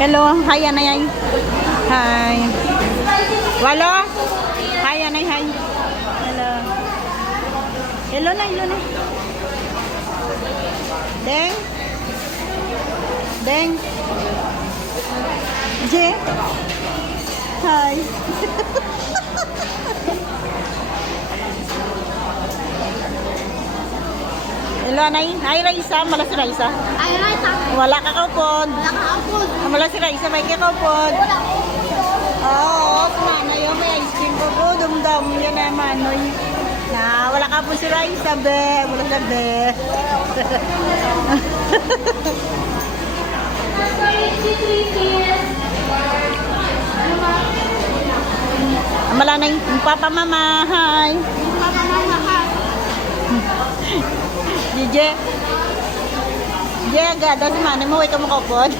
Hello, hi anay. Hi. Walo? Hi anay, hi. Hello. Hello na, hello na. Deng. Deng. Je. Hi. Hello anay. Hi Raisa, mala si Raisa. Ay, Raisa. Wala ka kaupod. Wala ka apod. Mala si Raisa, may kakaupod. Wala. Oo, sumana yung may ice cream ko po. Dumdum yun na manoy. Na, wala ka po si Raisa, be. Wala na, be. Mala na yung papa mama. Hi. Papa, mama, ha. DJ. DJ, agad. Sumana mo, wait ka mo kapod.